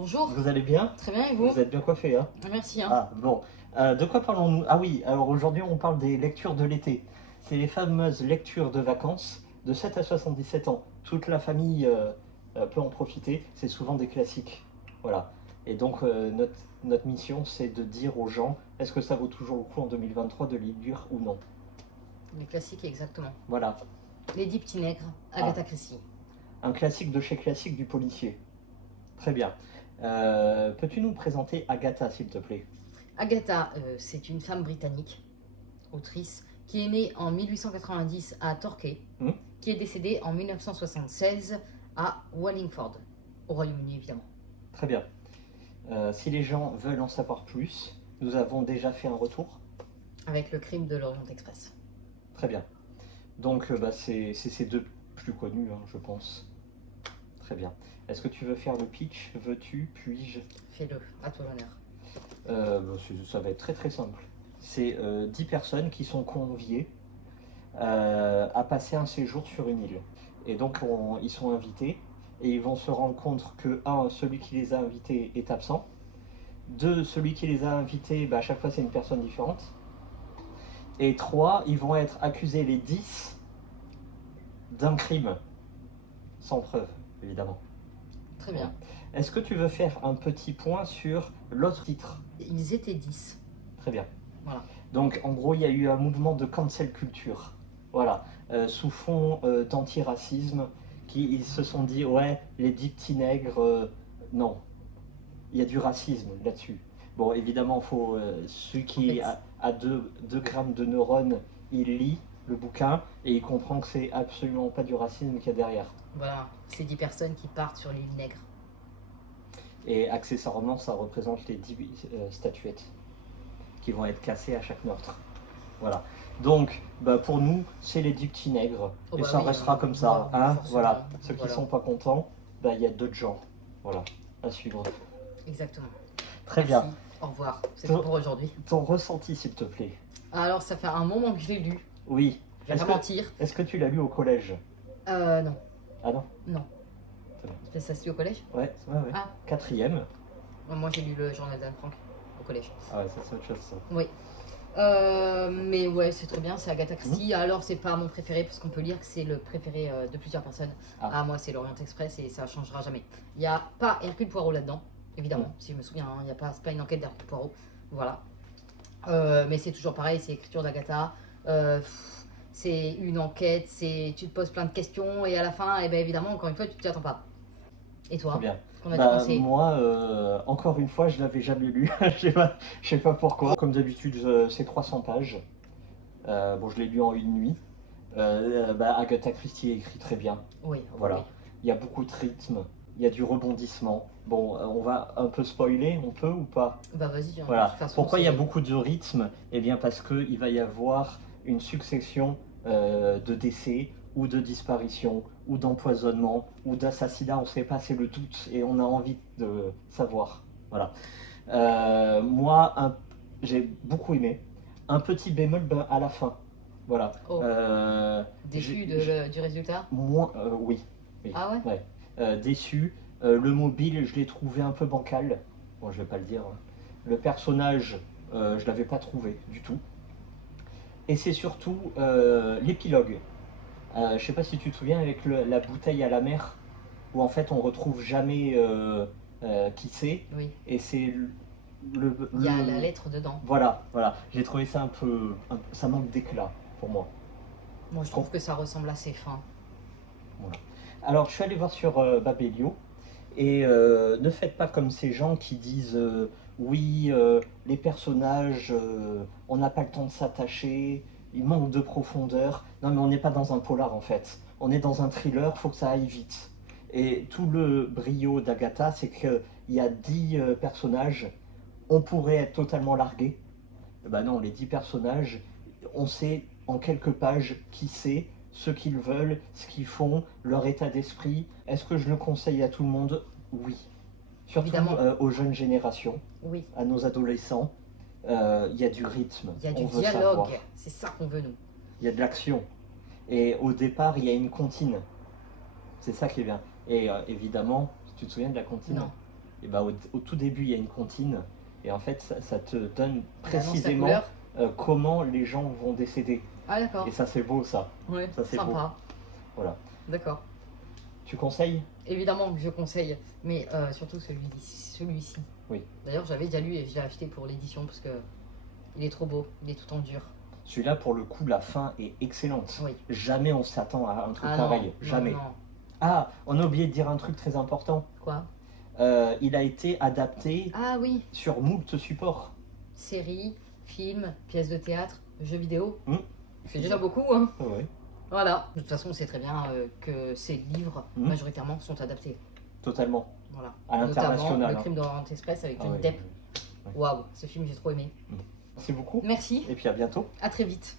Bonjour, Vous allez bien? très bien et vous? Vous êtes bien coiffé, hein? Merci. Hein. Ah, bon. De quoi parlons-nous? Ah oui, alors aujourd'hui on parle des lectures de l'été. C'est les fameuses lectures de vacances de 7 à 77 ans. Toute la famille peut en profiter. C'est souvent des classiques. Voilà. Et donc notre mission c'est de dire aux gens, est-ce que ça vaut toujours le coup en 2023 de les lire ou non? Les classiques, exactement. Voilà. Les 10 petits nègres, Ah, Agatha Christie. un classique de chez classique du policier. Très bien. Peux-tu nous présenter Agatha, s'il te plaît? Agatha, c'est une femme britannique, autrice, qui est née en 1890 à Torquay, Hmm. qui est décédée en 1976 à Wallingford, au Royaume-Uni évidemment. Très bien. Si les gens veulent en savoir plus, nous avons déjà fait un retour. Avec le crime de l'Orient Express. Très bien. Donc c'est ces deux plus connus, hein, je pense. Très bien. Est-ce que tu veux faire le pitch? Veux-tu? Puis-je? Fais-le, à toi l'honneur. Ça va être très très simple. C'est 10 personnes qui sont conviées à passer un séjour sur une île. Et donc ils sont invités et ils vont se rendre compte que, un, celui qui les a invités est absent. Deux, celui qui les a invités, à chaque fois c'est une personne différente. Et trois, ils vont être accusés les 10 d'un crime, sans preuve, évidemment. Très bien. Est-ce que tu veux faire un petit point sur l'autre titre? Ils étaient 10. Très bien. Voilà. Donc, en gros, il y a eu un mouvement de cancel culture. Voilà. Sous fond d'antiracisme, qui ils se sont dit, ouais, les 10 petits nègres, non. Il y a du racisme là-dessus. Bon, évidemment, faut, celui qui a 2 grammes de neurones, il lit le bouquin et il comprend que c'est absolument pas du racisme qu'il y a derrière. Voilà, c'est 10 personnes qui partent sur l'île Nègre. Et accessoirement, ça représente les 10 statuettes qui vont être cassées à chaque meurtre. Voilà. Donc, pour nous, c'est les 10 petits nègres. Oh et bah ça oui, restera comme ça. forcément, Hein, forcément. voilà. Ceux qui Voilà. sont pas contents, il y a d'autres gens. Voilà. À suivre. Exactement. Très Merci. bien. Au revoir. C'est tout pour aujourd'hui. Ton ressenti, s'il te plaît. Alors, ça fait un moment que je l'ai lu. Oui. Je vais pas mentir. Est-ce que tu l'as lu au collège? Non. Ah non? Non. Ça se lit au collège? Ouais. Ah. Quatrième. Moi, j'ai lu le journal d'Anne Frank au collège. Ah ouais, ça c'est autre chose ça. Oui. Mais ouais, c'est très bien, c'est Agatha Christie. Alors, c'est pas mon préféré parce qu'on peut lire que c'est le préféré de plusieurs personnes. Ah, moi, c'est l'Orient Express et ça changera jamais. Il n'y a pas Hercule Poirot là-dedans, évidemment, si je me souviens. Il n'y a pas, c'est pas une enquête d'Hercule Poirot. Voilà. Mais c'est toujours pareil, c'est l'écriture d'Agatha. C'est une enquête, tu te poses plein de questions et à la fin, évidemment, encore une fois, tu t'y attends pas. Et toi? Très bien. Qu'en as-tu pensé? Moi, encore une fois, je l'avais jamais lu. Je sais pas pourquoi. Comme d'habitude, c'est 300 pages. Je l'ai lu en une nuit. Agatha Christie écrit très bien. Oui, voilà. Oui. Il y a beaucoup de rythme, il y a du rebondissement. Bon, on va un peu spoiler, on peut ou pas? Bah vas-y. Voilà. De toute façon, Pourquoi il y a beaucoup de rythme? Eh bien parce qu'il va y avoir une succession de décès ou de disparitions ou d'empoisonnement ou d'assassinat, on ne sait pas, c'est le doute et on a envie de savoir. Voilà. Moi, j'ai beaucoup aimé. Un petit bémol à la fin. Voilà. Oh. Déçu du résultat? Oui. Ah ouais? Déçu. Le mobile, je l'ai trouvé un peu bancal. Bon, je vais pas le dire. Hein. Le personnage, je l'avais pas trouvé du tout. Et c'est surtout l'épilogue. Je sais pas si tu te souviens avec la bouteille à la mer, où en fait on retrouve jamais qui c'est. Oui. Et c'est Il y a la lettre dedans. Voilà. J'ai trouvé ça un peu. Ça manque d'éclat pour moi. Moi, je trouve que ça ressemble assez fin. Voilà. Alors, je suis allé voir sur Babelio. Et ne faites pas comme ces gens qui disent oui, les personnages, on n'a pas le temps de s'attacher, il manque de profondeur. Non, mais on n'est pas dans un polar en fait. On est dans un thriller, faut que ça aille vite. Et tout le brio d'Agatha, c'est qu'il y a 10 personnages, on pourrait être totalement largué. Ben non, les 10 personnages, on sait en quelques pages qui c'est, ce qu'ils veulent, ce qu'ils font, leur état d'esprit. Est-ce que je le conseille à tout le monde? Oui. Surtout aux jeunes générations, oui. À nos adolescents. Il y a du rythme. Il y a du dialogue, c'est ça qu'on veut nous. Il y a de l'action. Et au départ, il y a une comptine. C'est ça qui est bien. Et évidemment, tu te souviens de la comptine? Non. et bah, au tout début, il y a une comptine. Et en fait, ça te donne Elle annonce la précisément couleur. comment les gens vont décéder. Ah d'accord. Et ça, c'est beau, ça. Ouais, Ça, c'est beau. sympa. Voilà. D'accord. Tu conseilles? Évidemment que je conseille, mais surtout celui-ci. Oui. D'ailleurs, j'avais déjà lu et je l'ai acheté pour l'édition parce que il est trop beau, il est tout en dur. Celui-là, pour le coup, la fin est excellente. Oui. Jamais on s'attend à un truc Ah pareil. non, Jamais. non, non. Ah, on a oublié de dire un truc très important. Quoi? Il a été adapté Ah oui, sur moult supports. série, film, pièce de théâtre, jeux vidéo. Mmh. C'est déjà beaucoup, hein. Ah ouais, Voilà. De toute façon, on sait très bien que ces livres, majoritairement, sont adaptés. totalement. Voilà. À l'international. Notamment Le hein. Crime d'Orient Express avec Ah Johnny ouais, Depp. ouais. Waouh, ce film, j'ai trop aimé. Merci beaucoup. Merci, Et puis à bientôt. à très vite.